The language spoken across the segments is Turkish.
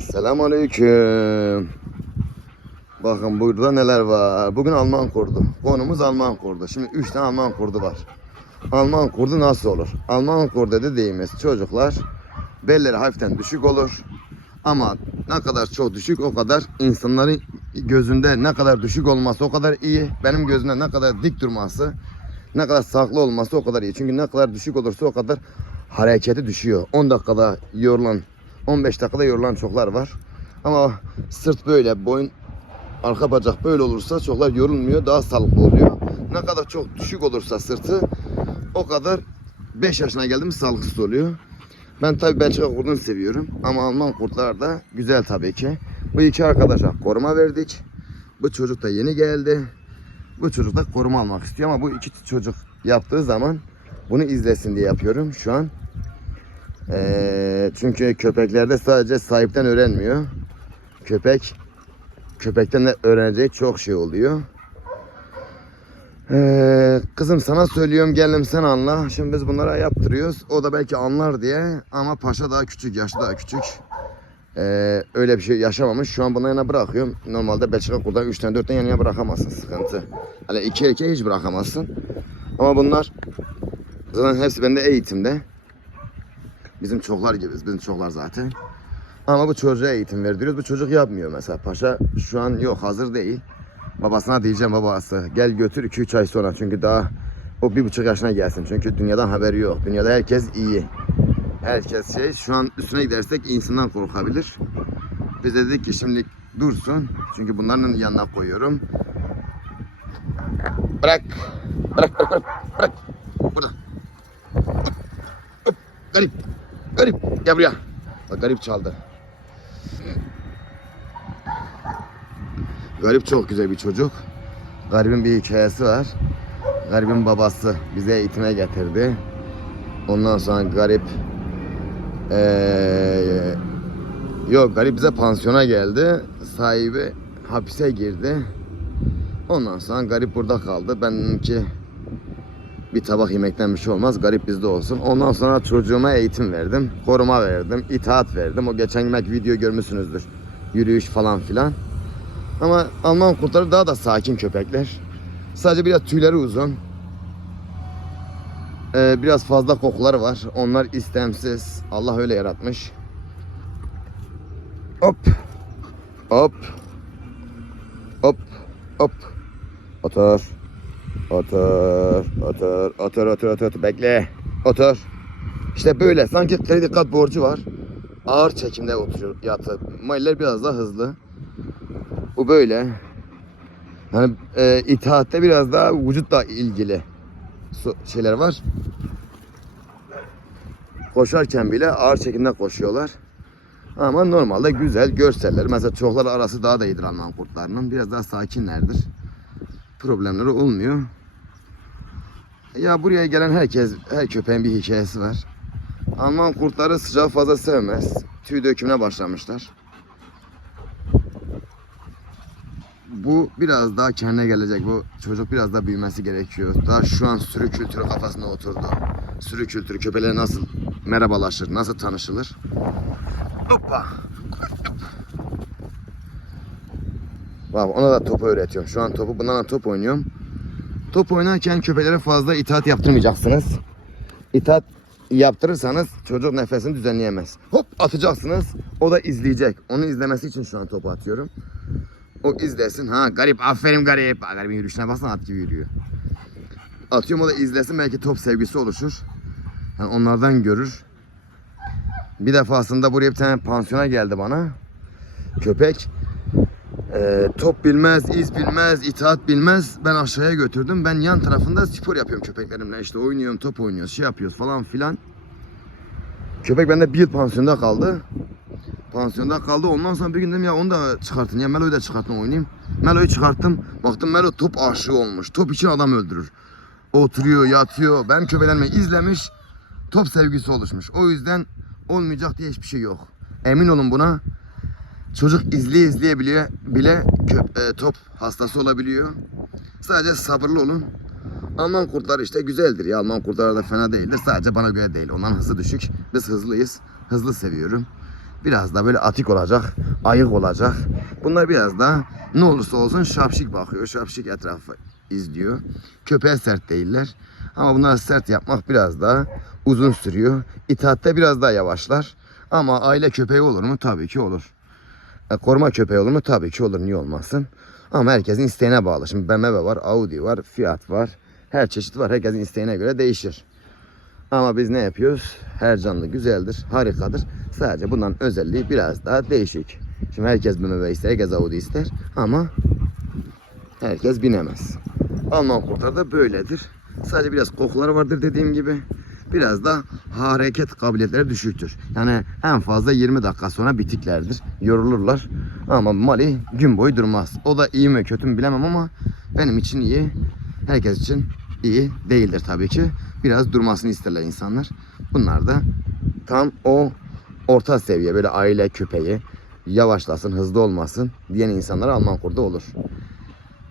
Selamünaleyküm. Bakın burada neler var. Bugün Alman kurdu. Konumuz Alman kurdu. Şimdi 3 tane Alman kurdu var. Alman kurdu nasıl olur? Alman kurdu dediğimiz çocuklar belleri hafiften düşük olur. Ama ne kadar çok düşük o kadar insanların gözünde ne kadar düşük olması o kadar iyi. Benim gözümde ne kadar dik durması, ne kadar saklı olması o kadar iyi. Çünkü ne kadar düşük olursa o kadar hareketi düşüyor. 10 dakikada yorulan, 15 dakikada yorulan çoklar var. Ama sırt böyle, boyun arka bacak böyle olursa çoklar yorulmuyor, daha sağlıklı oluyor. Ne kadar çok düşük olursa sırtı o kadar 5 yaşına geldim sağlıksız oluyor. Ben tabii Belçika kurdunu seviyorum ama Alman kurtlar da güzel tabii ki. Bu iki arkadaşa koruma verdik. Bu çocuk da yeni geldi. Bu çocuk da koruma almak istiyor ama bu iki çocuk yaptığı zaman bunu izlesin diye yapıyorum şu an. Ee, çünkü köpeklerde sadece sahipten öğrenmiyor. Köpek köpekten de öğreneceği çok şey oluyor. Ee, kızım sana söylüyorum gelim sen anla. Şimdi biz bunlara yaptırıyoruz. O da belki anlar diye ama paşa daha küçük, yaşı daha küçük. Ee, öyle bir şey yaşamamış. Şu an buna yana bırakıyorum. Normalde Belçika kurdan 3 tane 4 tane yanına bırakamazsın sıkıntı. Hani iki erkeği hiç bırakamazsın. Ama bunlar zaten hepsi bende eğitimde. Bizim çoklar gibiyiz. Bizim çoklar zaten. Ama bu çocuğa eğitim verdiriyoruz. Bu çocuk yapmıyor mesela. Paşa şu an yok hazır değil. Babasına diyeceğim babası gel götür 2-3 ay sonra çünkü daha o bir buçuk yaşına gelsin. Çünkü dünyadan haberi yok. Dünyada herkes iyi. Herkes şey şu an üstüne gidersek insandan korkabilir. Biz de dedik ki şimdi dursun. Çünkü bunların yanına koyuyorum. Bırak. Bırak bırak bırak. Bırak. Burada. Garip. Garip. Gel buraya. Bak garip çaldı. Garip çok güzel bir çocuk. Garibin bir hikayesi var. Garibin babası bize eğitime getirdi. Ondan sonra garip eee, yok garip bize pansiyona geldi. Sahibi hapise girdi. Ondan sonra garip burada kaldı. Ben dedim ki bir tabak yemekten bir şey olmaz. Garip bizde olsun. Ondan sonra çocuğuma eğitim verdim. Koruma verdim. itaat verdim. O geçen gün video görmüşsünüzdür. Yürüyüş falan filan. Ama Alman kurtları daha da sakin köpekler. Sadece biraz tüyleri uzun. Ee, biraz fazla kokuları var. Onlar istemsiz. Allah öyle yaratmış. Hop. Hop. Hop. Hop. Otur. Otur. Otur. Otur. Otur. Otur. otur. Bekle. Otur. İşte böyle. Sanki kredi kart borcu var. Ağır çekimde oturuyor yatıp. Mailler biraz daha hızlı. Bu böyle. Yani e, itaatte biraz daha vücutla ilgili şeyler var. Koşarken bile ağır çekimde koşuyorlar. Ama normalde güzel görseller. Mesela çoklar arası daha da iyidir Alman kurtlarının. Biraz daha sakinlerdir. Problemleri olmuyor. Ya buraya gelen herkes, her köpeğin bir hikayesi var. Alman kurtları sıcağı fazla sevmez. Tüy dökümüne başlamışlar. bu biraz daha kendine gelecek. Bu çocuk biraz daha büyümesi gerekiyor. Daha şu an sürü kültürü kafasına oturdu. Sürü kültürü köpeğe nasıl merhabalaşır, nasıl tanışılır? Hoppa. Bak ona da topu öğretiyorum. Şu an topu bundan top oynuyorum. Top oynarken köpeklere fazla itaat yaptırmayacaksınız. İtaat yaptırırsanız çocuk nefesini düzenleyemez. Hop atacaksınız. O da izleyecek. Onu izlemesi için şu an topu atıyorum. O izlesin. Ha garip aferin garip. Garibin yürüyüşüne baksana at gibi yürüyor. Atıyorum o da izlesin belki top sevgisi oluşur. Yani onlardan görür. Bir defasında buraya bir tane pansiyona geldi bana. Köpek. Ee, top bilmez, iz bilmez, itaat bilmez. Ben aşağıya götürdüm. Ben yan tarafında spor yapıyorum köpeklerimle. İşte oynuyorum, top oynuyoruz, şey yapıyoruz falan filan. Köpek bende bir yıl pansiyonda kaldı. Pansiyonda kaldı. Ondan sonra bir gün dedim ya onu da çıkartın ya Melo'yu da çıkartın oynayayım. Melo'yu çıkarttım. Baktım Melo top aşığı olmuş. Top için adam öldürür. Oturuyor, yatıyor. Ben köpeklerimi izlemiş. Top sevgisi oluşmuş. O yüzden olmayacak diye hiçbir şey yok. Emin olun buna. Çocuk izleye izleye bile, bile köp, e, top hastası olabiliyor. Sadece sabırlı olun. Alman kurtları işte güzeldir ya. Alman kurtları da fena değildir. Sadece bana göre değil. Onların hızı düşük. Biz hızlıyız. Hızlı seviyorum. Biraz da böyle atik olacak, ayık olacak. Bunlar biraz da ne olursa olsun şapşik bakıyor, şapşik etrafı izliyor. Köpeğe sert değiller. Ama bunları sert yapmak biraz daha uzun sürüyor. İtaatte biraz daha yavaşlar. Ama aile köpeği olur mu? Tabii ki olur. E, koruma köpeği olur mu? Tabii ki olur. Niye olmasın? Ama herkesin isteğine bağlı. Şimdi BMW var, Audi var, Fiat var. Her çeşit var. Herkesin isteğine göre değişir. Ama biz ne yapıyoruz? Her canlı güzeldir, harikadır. Sadece bunların özelliği biraz daha değişik. Şimdi herkes BMW ister, herkes Audi ister ama herkes binemez. Alman kurtlar da böyledir. Sadece biraz kokuları vardır dediğim gibi. Biraz da hareket kabiliyetleri düşüktür. Yani en fazla 20 dakika sonra bitiklerdir. Yorulurlar. Ama Mali gün boyu durmaz. O da iyi mi kötü mü bilemem ama benim için iyi. Herkes için iyi değildir tabii ki. Biraz durmasını isterler insanlar. Bunlar da tam o orta seviye böyle aile köpeği yavaşlasın, hızlı olmasın diyen insanlar Alman kurdu olur.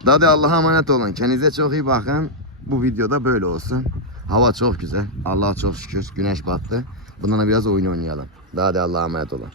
Daha da Allah'a emanet olun. Kendinize çok iyi bakın. Bu videoda böyle olsun. Hava çok güzel. Allah'a çok şükür. Güneş battı. Bundan da biraz oyun oynayalım. Daha da Allah'a emanet olun.